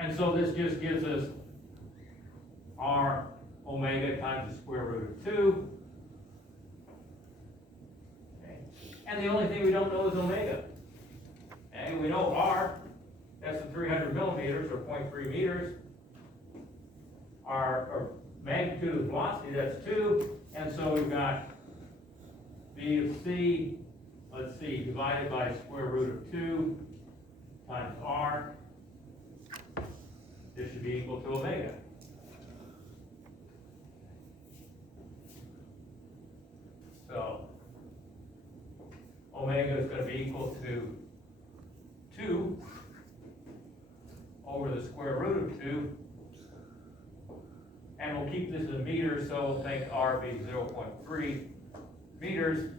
And so this just gives us r omega times the square root of 2. Okay. And the only thing we don't know is omega. Okay, we know r, that's 300 millimeters or 0.3 meters. Our magnitude of velocity, that's 2. And so we've got v of c, let's see, divided by square root of 2 times r. This should be equal to omega. So omega is going to be equal to 2 over the square root of 2. And we'll keep this in meters, so we'll take r be 0.3 meters.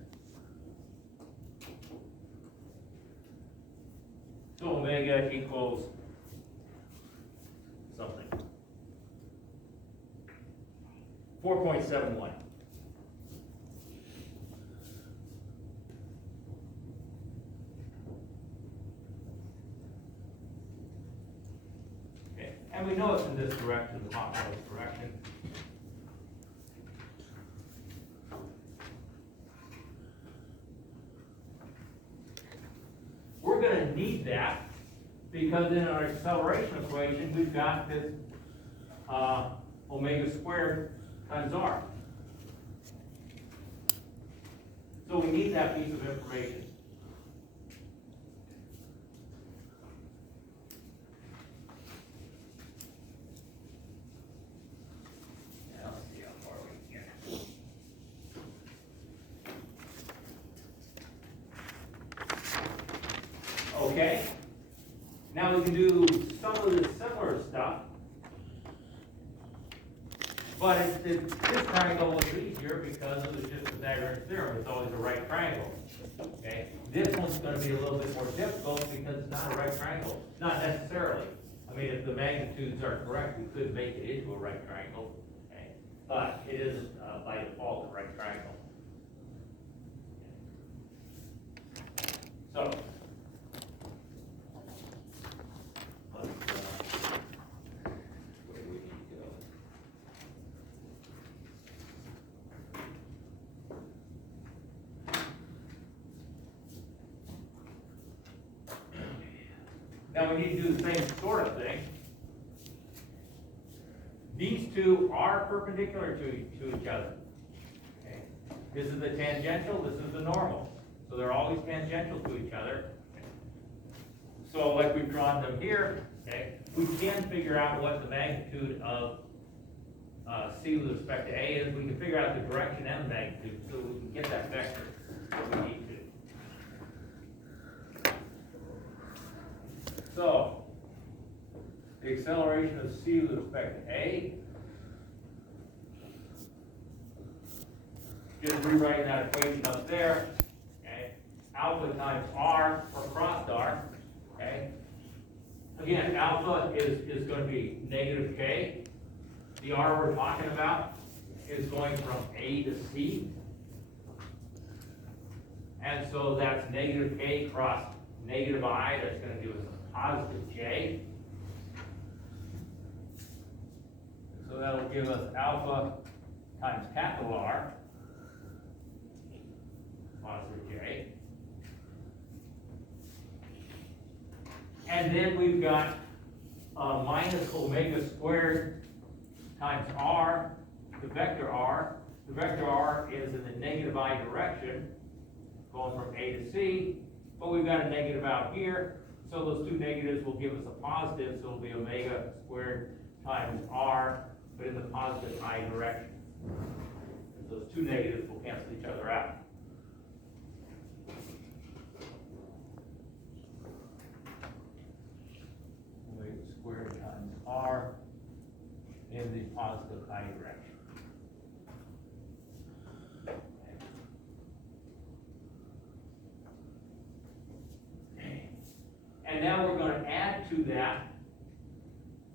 So omega equals something. 4.71. Okay, and we know it's in this direction, the hot nose direction. We're going to need that because in our acceleration equation, we've got this omega squared times r. So we need that piece of information. Now let's see how far we can get. Okay. Now we can do some of the similar stuff. But this triangle was easier because it was just the Pythagorean theorem. It's always a right triangle. Okay? This one's going to be a little bit more difficult because it's not a right triangle. Not necessarily. I mean, if the magnitudes are correct, we could make it into a right triangle. Okay? But it isn't by default a right triangle. So, now we need to do the same sort of thing. These two are perpendicular to each other. Okay. This is the tangential, this is the normal. So they're always tangential to each other. So like we've drawn them here, okay, we can figure out what the magnitude of c with respect to a is. We can figure out the direction and the magnitude so we can get that vector that we need to. So, the acceleration of c with respect to a, just rewriting that equation up there, okay, alpha times r, or cross r, okay. Again, alpha is going to be negative k. The r we're talking about is going from a to c. And so that's negative k cross negative I, that's going to give us a positive j. So that'll give us alpha times capital R, positive j. And then we've got minus omega squared times r, the vector r. The vector r is in the negative I direction, going from A to C, but we've got a negative out here, so those two negatives will give us a positive, so it'll be omega squared times r, but in the positive I direction. And those two negatives will cancel each other out. Omega squared times r in the positive I direction. And now we're going to add to that.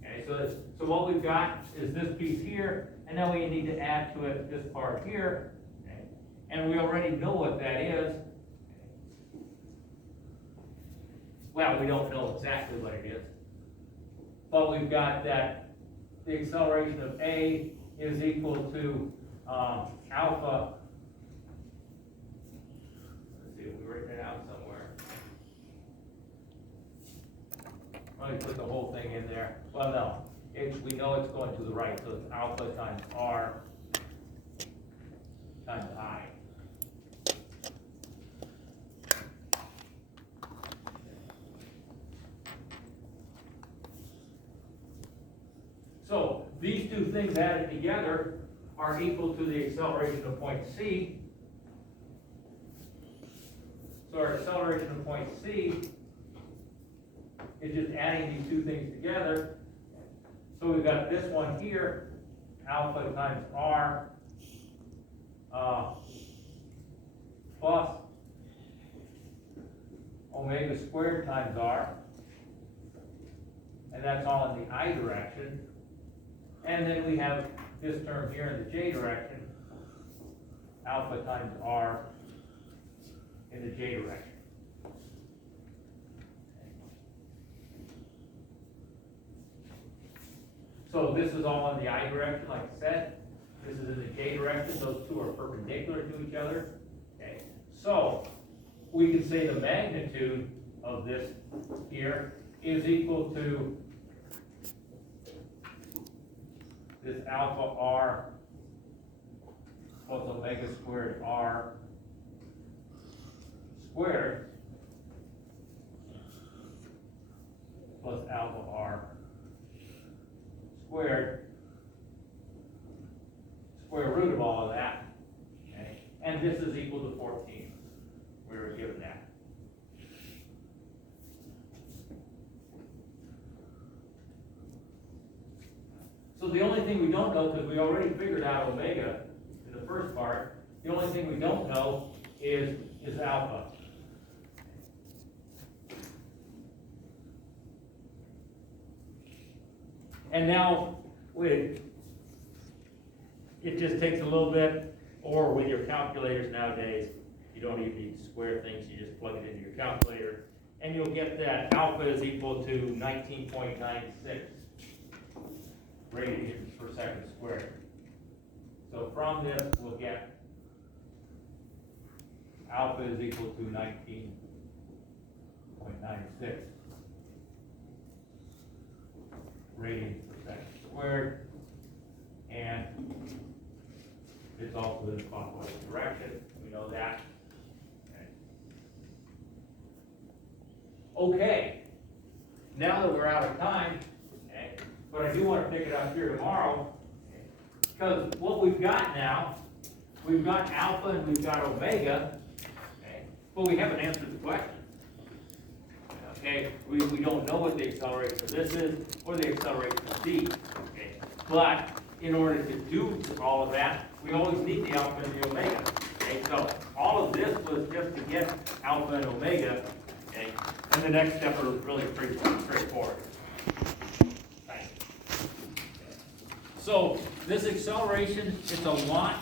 Okay, so what we've got is this piece here, and now we need to add to it this part here. Okay, and we already know what that is. Well, we don't know exactly what it is, but we've got that the acceleration of A is equal to alpha. Let's see, we written it out somewhere. Let me put the whole thing in there. Well, no, we know it's going to the right, so it's alpha times R times I. So these two things added together are equal to the acceleration of point C. So our acceleration of point C is just adding these two things together. So we've got this one here, alpha times R plus omega squared times R. And that's all in the I direction. And then we have this term here in the J direction, alpha times R in the J direction. So this is all in the I direction, like I said. This is in the J direction. Those two are perpendicular to each other. Okay. So we can say the magnitude of this here is equal to this alpha R plus omega squared R squared plus alpha R squared, square root of all of that, okay? And this is equal to 14. We were given that. So the only thing we don't know, because we already figured out omega in the first part, the only thing we don't know is alpha. And now, it just takes a little bit, or with your calculators nowadays, you don't even need to square things, you just plug it into your calculator, and you'll get that alpha is equal to 19.96 radians per second squared. So from this, we'll get alpha is equal to 19.96 radians per second squared, and it's also in the clockwise direction. We know that. Okay. Now that we're out of time, okay, but I do want to pick it up here tomorrow, because what we've got now, we've got alpha and we've got omega, okay, but we haven't answered the question. Okay, we don't know what the acceleration of this is or the acceleration of D. Okay, but in order to do all of that, we always need the alpha and the omega. Okay, so all of this was just to get alpha and omega. Okay, and the next step is really pretty straightforward. Right. So this acceleration, it's a lot